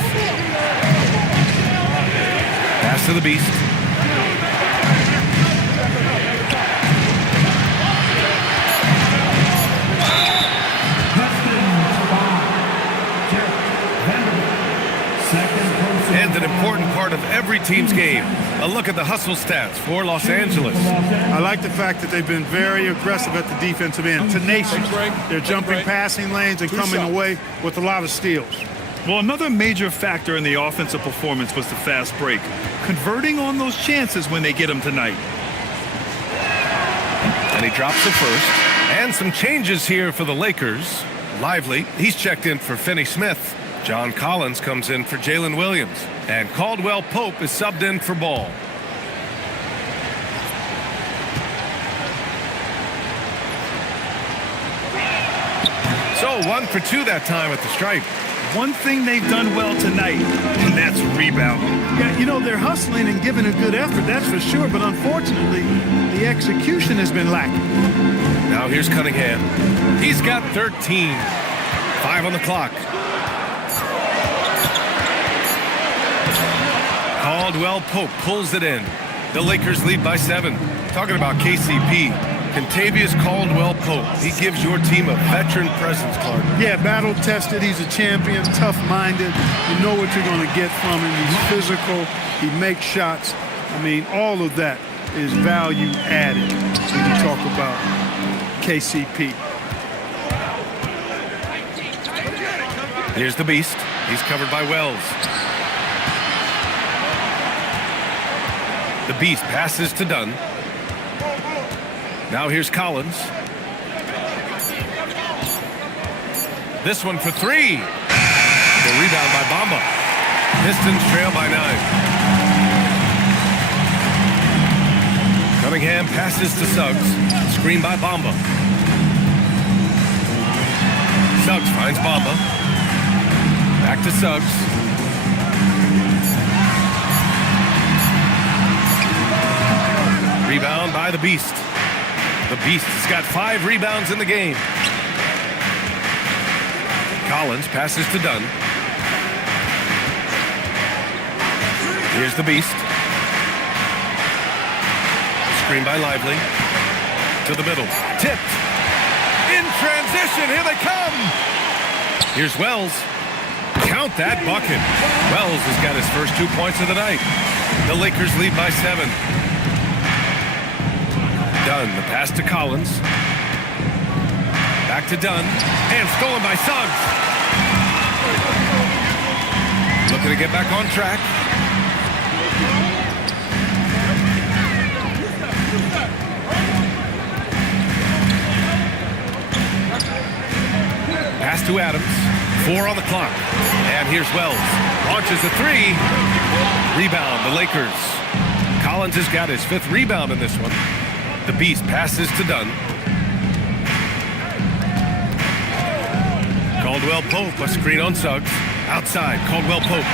Pass to the Beast. And an important part of every team's game. A look at the hustle stats for Los Angeles. I like the fact that they've been very aggressive at the defensive end, tenacious. They're jumping passing lanes and coming away with a lot of steals. Well, another major factor in the offensive performance was the fast break, converting on those chances when they get them tonight. And he drops the first. And some changes here for the Lakers. Lively, he's checked in for Finney Smith. John Collins comes in for Jalen Williams. And Caldwell Pope is subbed in for Ball. So 1 for 2 that time at the stripe. One thing they've done well tonight, and that's rebounding. Yeah, you know, they're hustling and giving a good effort, that's for sure, but unfortunately, the execution has been lacking. Now here's Cunningham. He's got 13. 5 on the clock. Caldwell Pope pulls it in. The Lakers lead by 7. Talking about KCP, Kentavious Caldwell Pope. He gives your team a veteran presence, Clark. Yeah, battle-tested. He's a champion, tough-minded. You know what you're going to get from him. He's physical. He makes shots. I mean, all of that is value added when you talk about KCP. Here's the Beast. He's covered by Wells. The Beast passes to Dunn. Now here's Collins. This one for three. The rebound by Bamba. Pistons trail by 9. Cunningham passes to Suggs. Screen by Bamba. Suggs finds Bamba. Back to Suggs. Rebound by the Beast. The Beast has got 5 rebounds in the game. Collins passes to Dunn. Here's the Beast. Screen by Lively. To the middle. Tipped. In transition. Here they come. Here's Wells. Count that bucket. Wells has got his first 2 points of the night. The Lakers lead by 7. Dunn, the pass to Collins. Back to Dunn. And stolen by Suggs. Looking to get back on track. Pass to Adams. 4 on the clock. And here's Wells. Launches a 3. Rebound, the Lakers. Collins has got his 5th rebound in this one. The Beast passes to Dunn. Caldwell Pope, a screen on Suggs. Outside, Caldwell Pope.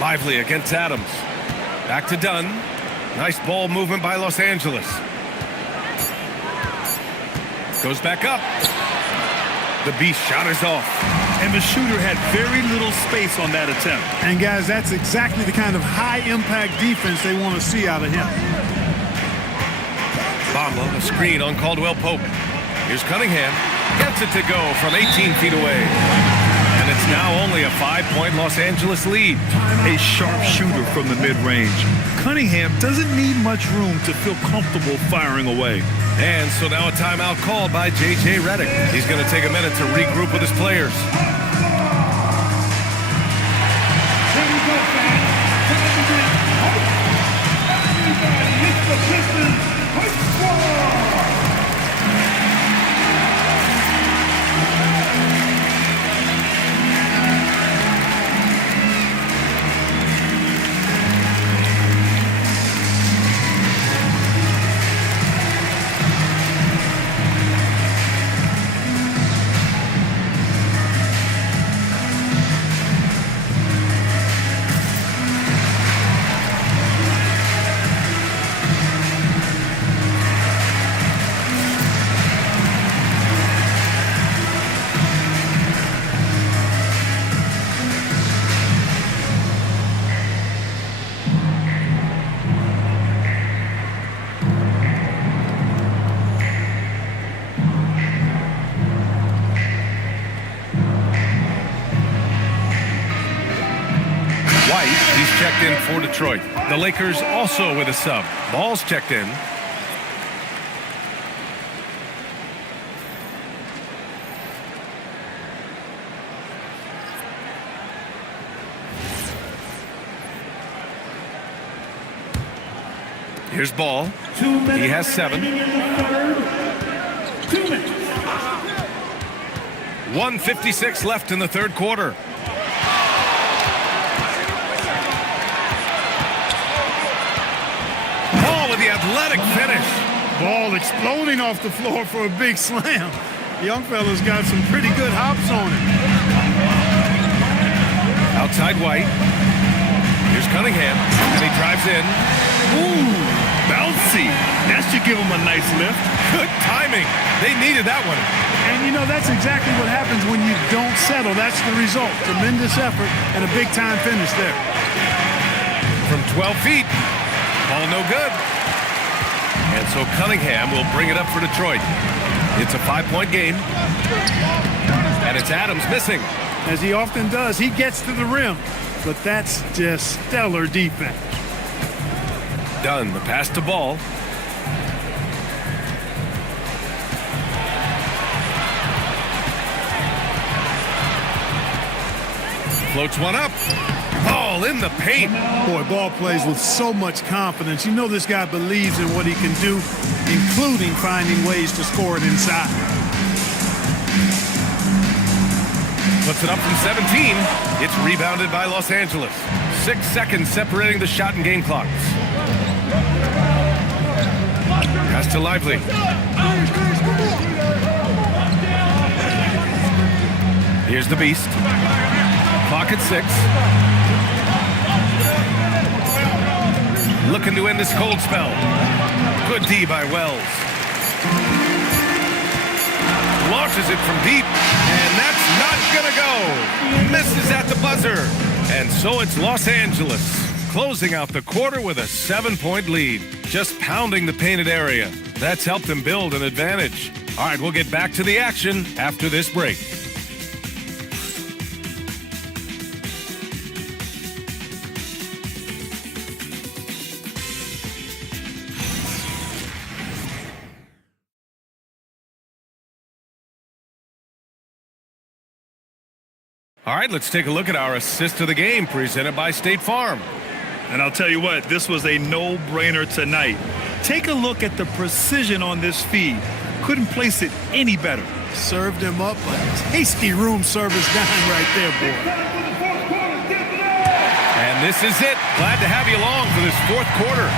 Lively against Adams. Back to Dunn. Nice ball movement by Los Angeles. Goes back up. The Beast shot is off. And the shooter had very little space on that attempt. And guys, that's exactly the kind of high-impact defense they want to see out of him. Bamba, a screen on Caldwell Pope. Here's Cunningham. Gets it to go from 18 feet away. And it's now only a 5-point Los Angeles lead. A sharp shooter from the mid-range. Cunningham doesn't need much room to feel comfortable firing away. And so now a timeout called by J.J. Redick. He's going to take a minute to regroup with his players. It's the Pistons High Squad! He's checked in for Detroit. The Lakers also with a sub. Ball's checked in. Here's Ball. He has 7. 1:56 left in the third quarter. Ball with the athletic finish. Ball exploding off the floor for a big slam. Young fella's got some pretty good hops on it. Outside White. Here's Cunningham, and he drives in. Ooh, bouncy. That should give him a nice lift. Good timing. They needed that one. And you know, that's exactly what happens when you don't settle. That's the result. Tremendous effort and a big-time finish there. From 12 feet. Ball no good. And so Cunningham will bring it up for Detroit. It's a 5-point game. And it's Adams missing. As he often does, he gets to the rim. But that's just stellar defense. Dunn, the pass to Ball. Floats one up. Ball in the paint. Boy, Ball plays with so much confidence. You know this guy believes in what he can do, including finding ways to score it inside. Puts it up from 17. It's rebounded by Los Angeles. 6 seconds separating the shot and game clocks. Pass to Lively. Here's the Beast. Clock at 6. Looking to end this cold spell. Good D by Wells. Launches it from deep, and that's not gonna go. Misses at the buzzer. And so it's Los Angeles closing out the quarter with a 7-point lead. Just pounding the painted area. That's helped them build an advantage. All right, we'll get back to the action after this break. All right, let's take a look at our assist of the game presented by State Farm. And I'll tell you what, this was a no-brainer tonight. Take a look at the precision on this feed. Couldn't place it any better. Served him up a tasty room service dime right there, boy. And this is it. Glad to have you along for this fourth quarter.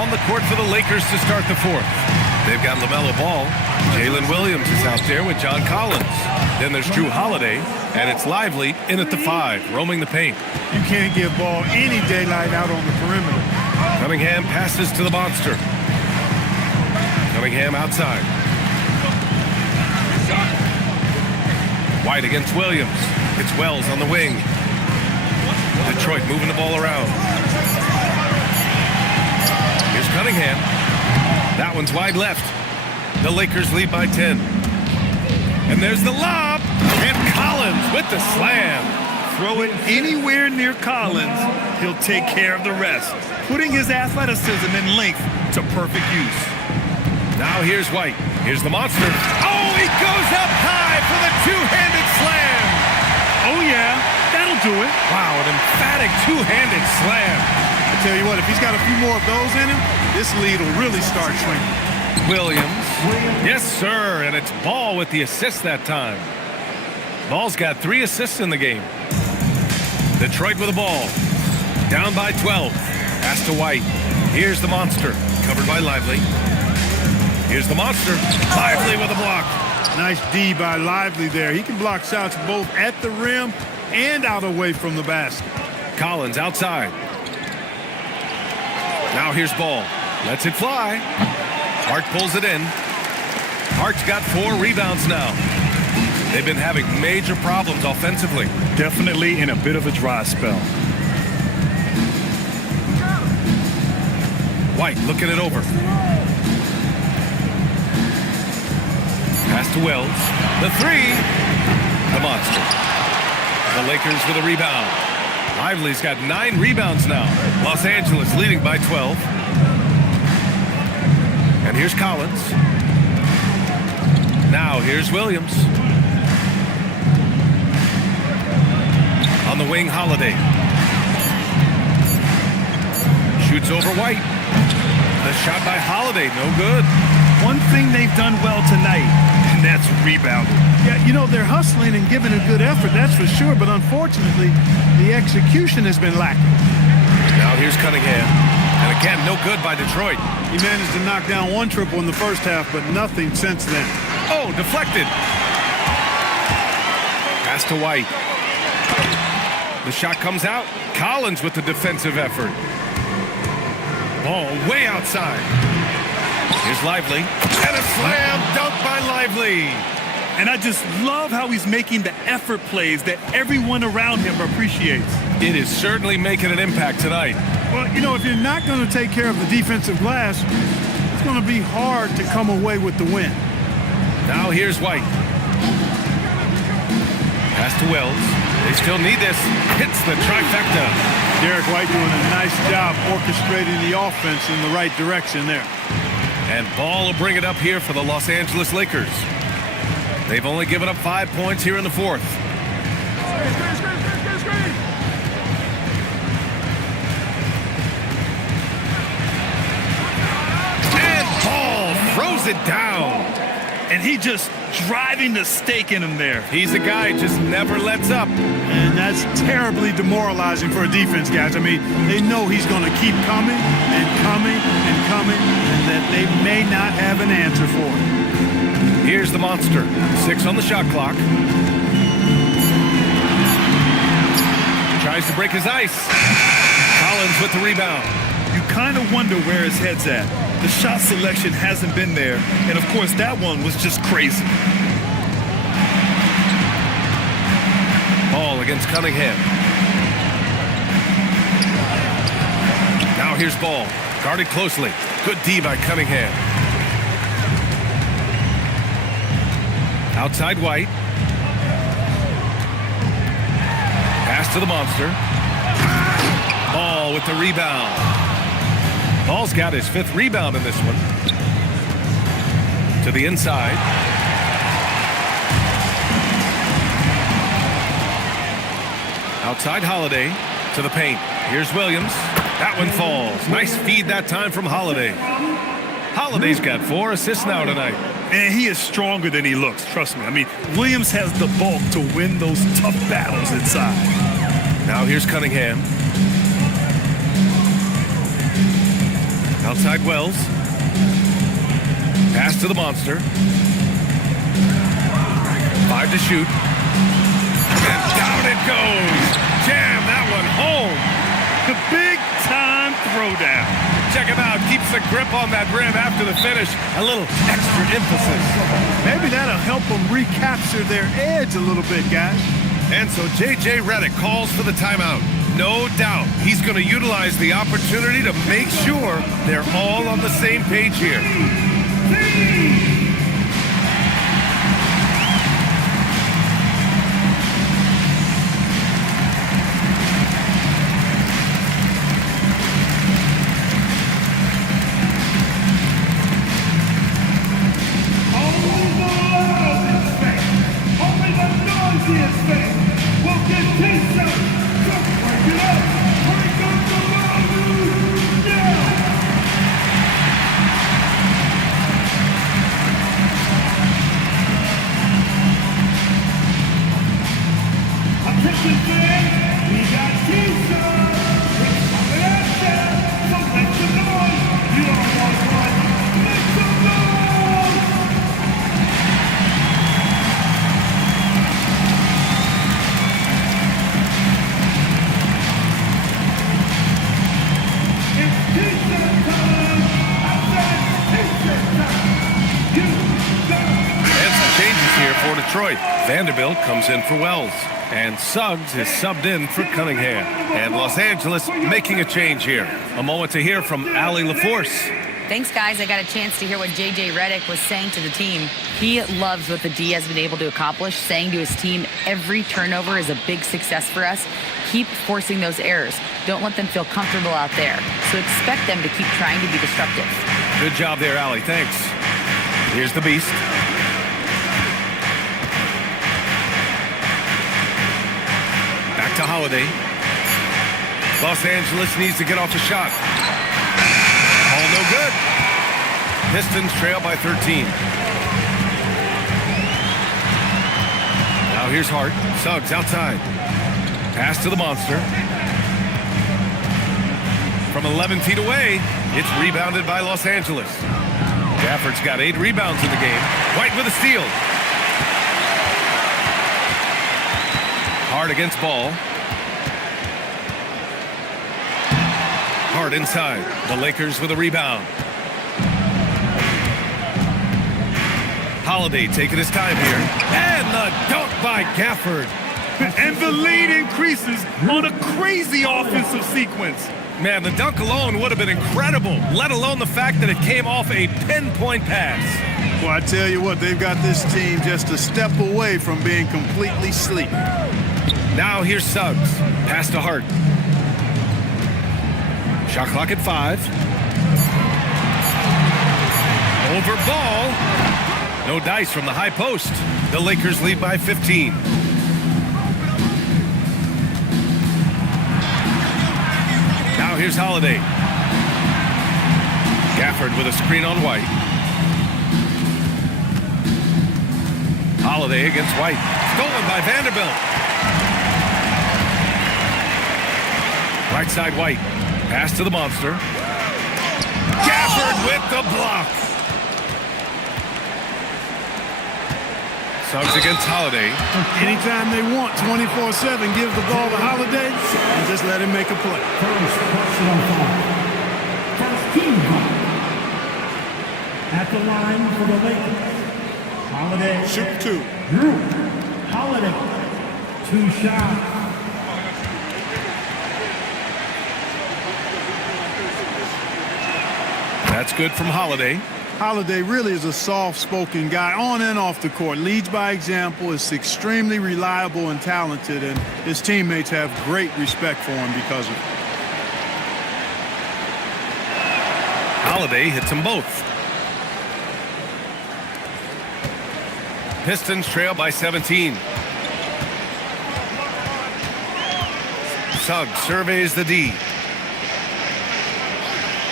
On the court for the Lakers to start the fourth. They've got LaMelo Ball. Jalen Williams is out there with John Collins. Then there's Drew Holiday, and it's Lively in at the 5, roaming the paint. You can't give Ball any daylight out on the perimeter. Cunningham passes to the monster. Cunningham outside. White against Williams. It's Wells on the wing. Detroit moving the ball around. Here's Cunningham. That one's wide left. The Lakers lead by 10. And there's the lob. And Collins with the slam. Throw it anywhere near Collins, he'll take care of the rest, putting his athleticism and length to perfect use. Now here's White. Here's the monster. Oh, he goes up high for the two-handed slam. Oh, yeah, that'll do it. Wow, an emphatic two-handed slam. I tell you what, if he's got a few more of those in him, this lead will really start shrinking. Williams. Yes, sir, and it's Ball with the assist that time. Ball's got 3 assists in the game. Detroit with the ball. Down by 12. Pass to White. Here's the monster. Covered by Lively. Here's the monster. Lively with a block. Nice D by Lively there. He can block shots both at the rim and out away from the basket. Collins outside. Now here's Ball. Lets it fly. Hart pulls it in. Hart's got 4 rebounds now. They've been having major problems offensively. Definitely in a bit of a dry spell. White looking it over. Pass to Wells. The 3. The monster. The Lakers with a rebound. Lively's got 9 rebounds now. Los Angeles leading by 12. And here's Collins. Now here's Williams. On the wing, Holiday. Shoots over White. The shot by Holiday, no good. One thing they've done well tonight, and that's rebounding. Yeah, you know, they're hustling and giving a good effort, that's for sure, but unfortunately, the execution has been lacking. Now here's Cunningham. And again, no good by Detroit. He managed to knock down 1 triple in the first half, but nothing since then. Oh, deflected. Pass to White. The shot comes out. Collins with the defensive effort. Ball way outside. Here's Lively. And a slam dunk by Lively. And I just love how he's making the effort plays that everyone around him appreciates. It is certainly making an impact tonight. Well, you know, if you're not going to take care of the defensive glass, it's going to be hard to come away with the win. Now here's White. Pass to Wells. They still need this. Hits the trifecta. Derek White doing a nice job orchestrating the offense in the right direction there. And Ball will bring it up here for the Los Angeles Lakers. They've only given up 5 points here in the fourth. lays it down. And he just driving the stake in him there. He's a guy who just never lets up. And that's terribly demoralizing for a defense, guys. I mean, they know he's going to keep coming and coming and coming, and that they may not have an answer for it. Here's the monster. 6 on the shot clock. Tries to break his ice. Collins with the rebound. You kind of wonder where his head's at. The shot selection hasn't been there. And, of course, that one was just crazy. Ball against Cunningham. Now here's Ball. Guarded closely. Good D by Cunningham. Outside White. Pass to the monster. Ball with the rebound. Ball's got his 5th rebound in this one. To the inside. Outside Holiday to the paint. Here's Williams. That one falls. Nice feed that time from Holiday. Holiday's got 4 assists now tonight. And he is stronger than he looks, trust me. I mean, Williams has the bulk to win those tough battles inside. Now here's Cunningham. Outside Wells. Pass to the monster. 5 to shoot. And down it goes. Jam that one home. The big-time throwdown. Check him out. Keeps the grip on that rim after the finish. A little extra emphasis. Maybe that'll help them recapture their edge a little bit, guys. And so J.J. Redick calls for the timeout. No doubt he's going to utilize the opportunity to make sure they're all on the same page here. Detroit. Vanderbilt comes in for Wells. And Suggs is subbed in for Cunningham. And Los Angeles making a change here. A moment to hear from Allie LaForce. Thanks, guys. I got a chance to hear what J.J. Redick was saying to the team. He loves what the D has been able to accomplish, saying to his team, every turnover is a big success for us. Keep forcing those errors. Don't let them feel comfortable out there. So expect them to keep trying to be disruptive. Good job there, Allie. Thanks. Here's the Beast. Back to Holiday. Los Angeles needs to get off the shot. All no good. Pistons trail by 13. Now here's Hart. Suggs outside. Pass to the monster. From 11 feet away, it's rebounded by Los Angeles. Gafford's got 8 rebounds in the game. White with a steal. Hart against Ball. Hart inside. The Lakers with a rebound. Holiday taking his time here. And the dunk by Gafford. And the lead increases on a crazy offensive sequence. Man, the dunk alone would have been incredible, let alone the fact that it came off a pinpoint pass. Well, I tell you what, they've got this team just a step away from being completely sleepy. Now here's Suggs. Pass to Hart. Shot clock at 5. Over Ball. No dice from the high post. The Lakers lead by 15. Now here's Holiday. Gafford with a screen on White. Holiday against White. Stolen by Vanderbilt. Right side White. Pass to the monster. Gafford with the block. Suggs against Holiday. Anytime they want, 24/7, give the ball to Holiday and just let him make a play. First personal foul. First team foul. At the line for the Lakers. Holiday. Shoot 2. Drew. Holiday. 2 shots. That's good from Holiday. Holiday really is a soft-spoken guy on and off the court. Leads by example, is extremely reliable and talented, and his teammates have great respect for him because of it. Holiday hits them both. Pistons trail by 17. Suggs surveys the D.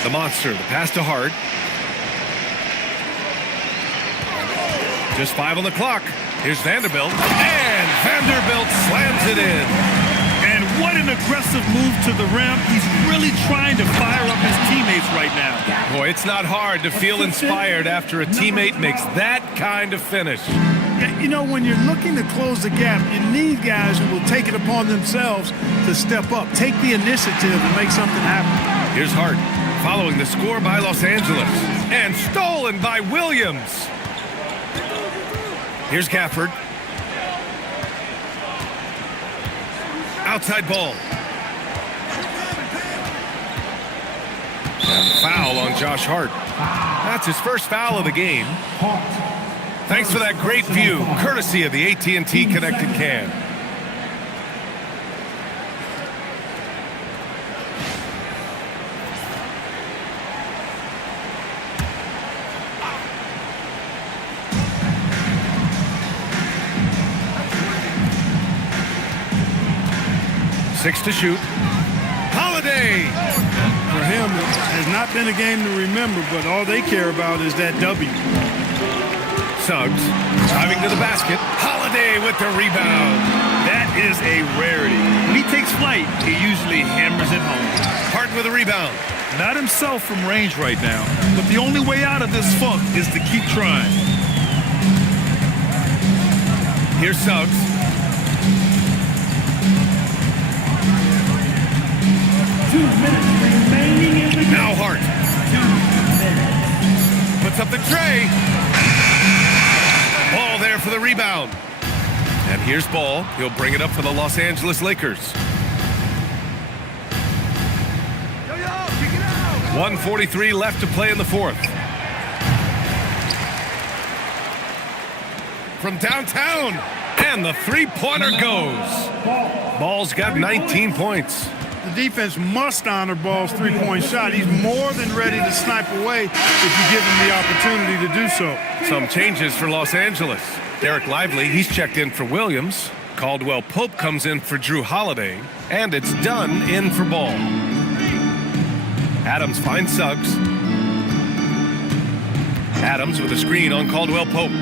The monster, the pass to Hart. Just 5 on the clock. Here's Vanderbilt. And Vanderbilt slams it in. And what an aggressive move to the rim. He's really trying to fire up his teammates right now. Boy, it's not hard to feel inspired after a teammate makes that kind of finish. You know, when you're looking to close the gap, you need guys who will take it upon themselves to step up, take the initiative and make something happen. Here's Hart following the score by Los Angeles. And stolen by Williams. Here's Gafford. Outside ball. And foul on Josh Hart. That's his first foul of the game. Thanks for that great view, courtesy of the AT&T Connected Can. Six to shoot. Holiday! For him, it has not been a game to remember, but all they care about is that W. Suggs driving to the basket. Holiday with the rebound. That is a rarity. When he takes flight, he usually hammers it home. Hart with a rebound. Not himself from range right now, but the only way out of this funk is to keep trying. Here's Suggs. Now Hart. Puts up the tray. Ball there for the rebound. And here's Ball. He'll bring it up for the Los Angeles Lakers. 1:43 left to play in the fourth. From downtown. And the three-pointer goes. Ball's got 19 points. The defense must honor Ball's three-point shot. He's more than ready to snipe away if you give him the opportunity to do so. Some changes for Los Angeles. Derek Lively, he's checked in for Williams. Caldwell Pope comes in for Drew Holiday. And it's Dunn in for Ball. Adams finds Suggs. Adams with a screen on Caldwell Pope.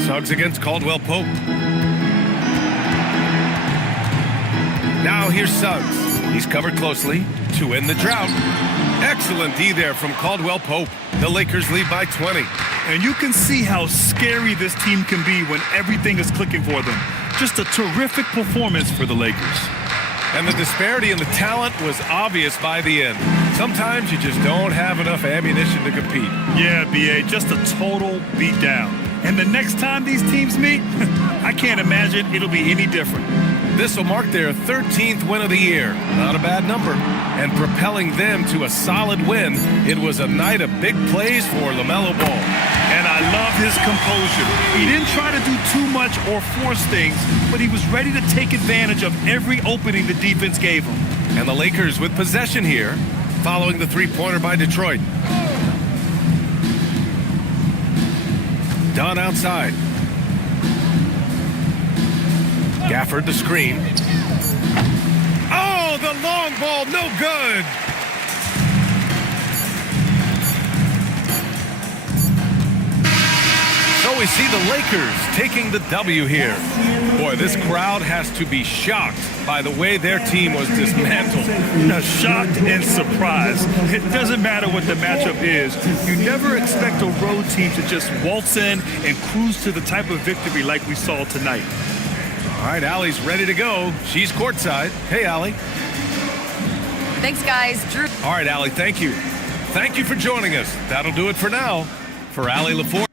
Suggs against Caldwell Pope. Now here's Suggs. He's covered closely to end the drought. Excellent D there from Caldwell Pope. The Lakers lead by 20. And you can see how scary this team can be when everything is clicking for them. Just a terrific performance for the Lakers. And the disparity in the talent was obvious by the end. Sometimes you just don't have enough ammunition to compete. Yeah, B.A., just a total beatdown. And the next time these teams meet, I can't imagine it'll be any different. This will mark their 13th win of the year. Not a bad number. And propelling them to a solid win, it was a night of big plays for LaMelo Ball. And I love his composure. He didn't try to do too much or force things, but he was ready to take advantage of every opening the defense gave him. And the Lakers with possession here, following the three-pointer by Detroit. Dunn outside. Gafford the screen. Oh, the long ball, no good. So we see the Lakers taking the W here. Boy, this crowd has to be shocked by the way their team was dismantled. Shocked and surprised. It doesn't matter what the matchup is. You never expect a road team to just waltz in and cruise to the type of victory like we saw tonight. All right, Allie's ready to go. She's courtside. Hey, Allie. Thanks, guys. Drew. All right, Allie, thank you. Thank you for joining us. That'll do it for now. For Allie LaForge.